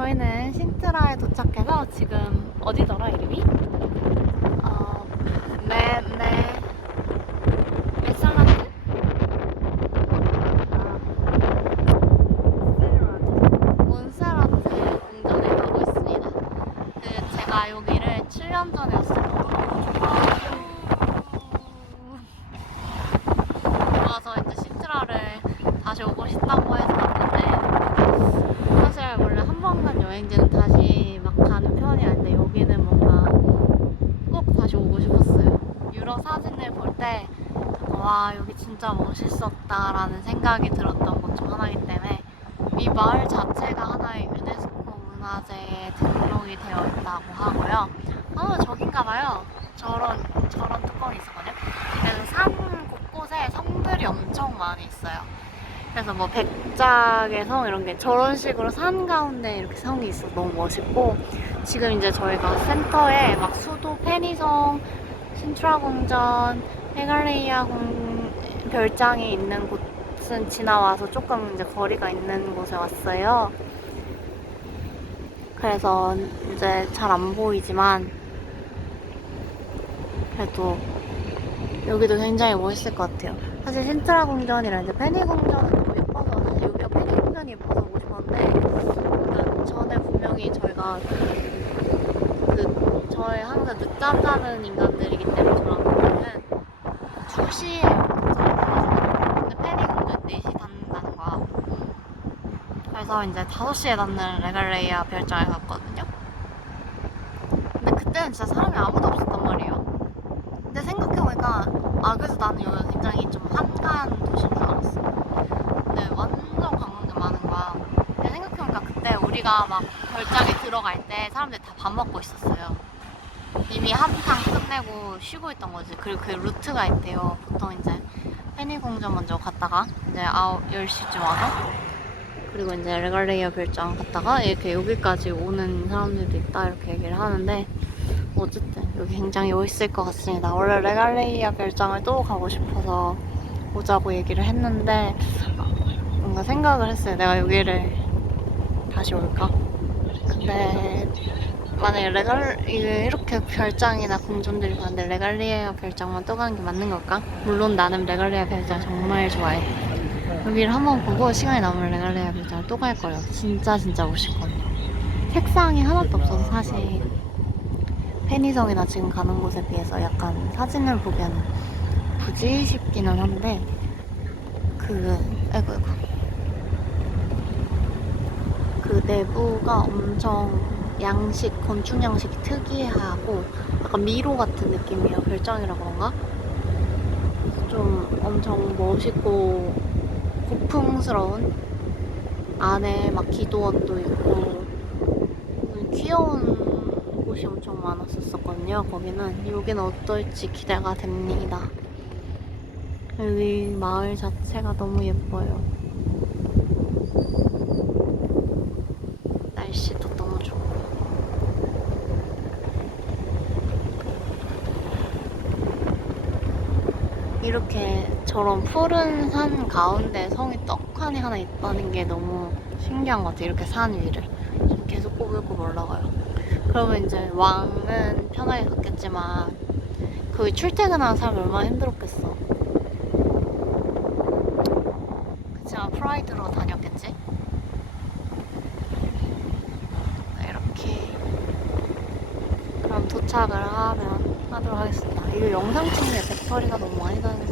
저희는 신트라에 도착해서 지금 어디더라 이름이? 어, 네, 네. 메살란드? 몬세라트 궁전에 가고 있습니다. 그 제가 여기를 7년 전에 왔어요. 와서 이제 신트라를 다시 오고 싶다고 해서 왔는데 사실 원래 한 번 간 여행지는 다시 막 가는 편이 아닌데 여기는 뭔가 꼭 다시 오고 싶었어요. 유럽 사진을 볼 때 와 여기 진짜 멋있었다라는 생각이 들었던 것 중 하나이기 때문에 이 마을 자체가 하나의 유네스코 문화재에 등록이 되어 있다고 하고요. 아 저긴가 봐요. 저런 저런 뚜껑이 있었거든요. 그래서 산 곳곳에 성들이 엄청 많이 있어요. 그래서 뭐 백작의 성 이런 게 저런 식으로 산 가운데 이렇게 성이 있어 서 너무 멋있고 지금 이제 저희가 센터에 막 수도 페니성, 신트라 궁전, 메갈레이아 궁 별장이 있는 곳은 지나와서 조금 이제 거리가 있는 곳에 왔어요. 그래서 이제 잘 안 보이지만 그래도 여기도 굉장히 멋있을 것 같아요. 사실 신트라 궁전이랑 이제 페니 궁전은 너무 예뻐서 사실 여기가 페니 궁전이 예뻐서 오고 싶었는데 그 전에 분명히 저희가 그 저희 항상 늦잠 자는 인간들이기 때문에 저랑 보면은 2시에 근데 페니 궁전 4시 닫는다는 거야. 그래서 이제 5시에 닫는 레갈레이아 별장에 갔거든요. 근데 그때는 진짜 사람이 아무도 없었단 말이에요. 근데 생각해보니까 아 그래서 나는 여기가 굉장히 좀 한가한 도시인 줄 알았어. 근데 완전 관광객 많은 거야. 근데 생각해보니까 그때 우리가 막 별장에 들어갈 때 사람들이 다 밥 먹고 있었어요. 이미 한탕 끝내고 쉬고 있던 거지. 그리고 그 루트가 있대요. 보통 이제 페니공전 먼저 갔다가 이제 9, 10시쯤 와서 그리고 이제 레갈레이아 별장 갔다가 이렇게 여기까지 오는 사람들도 있다 이렇게 얘기를 하는데 어쨌든 여기 굉장히 멋있을 것 같습니다. 원래 레갈레이아 별장을 또 가고 싶어서 오자고 얘기를 했는데 뭔가 생각을 했어요. 내가 여기를 다시 올까? 근데 만약에 레갈 이렇게 별장이나 궁전들이 많은데 레갈리아 별장만 또 가는 게 맞는 걸까? 물론 나는 레갈리아 별장 정말 좋아해. 여기를 한번 보고 시간이 남으면 레갈리아 별장을 또 갈 거예요. 진짜 진짜 멋있거든요. 색상이 하나도 없어서 사실 페니성이나 지금 가는 곳에 비해서 약간 사진을 보기에는 굳이 싶기는 한데 그 아이고 아이고 그 내부가 엄청 양식 건축 양식이 특이하고 약간 미로 같은 느낌이에요 별장이라 그런가 좀 엄청 멋있고 고풍스러운 안에 막 기도원도 있고 귀여운 곳이 엄청 많았었거든요. 거기는 여기는 어떨지 기대가 됩니다. 여기 마을 자체가 너무 예뻐요. 날씨도 너무 좋고. 이렇게 저런 푸른 산 가운데 성이 떡하니 하나 있다는 게 너무 신기한 것 같아요. 이렇게 산 위를. 계속 꼬불꼬불 올라가요. 그러면 이제 왕은 편하게 갔겠지만 거기 출퇴근하는 사람이 얼마나 힘들었겠어. 그치만 프라이드로 다녔겠지? 네, 이렇게 그럼 도착을 하면 하도록 하겠습니다. 이거 영상 찍는 게 배터리가 너무 많이 다니는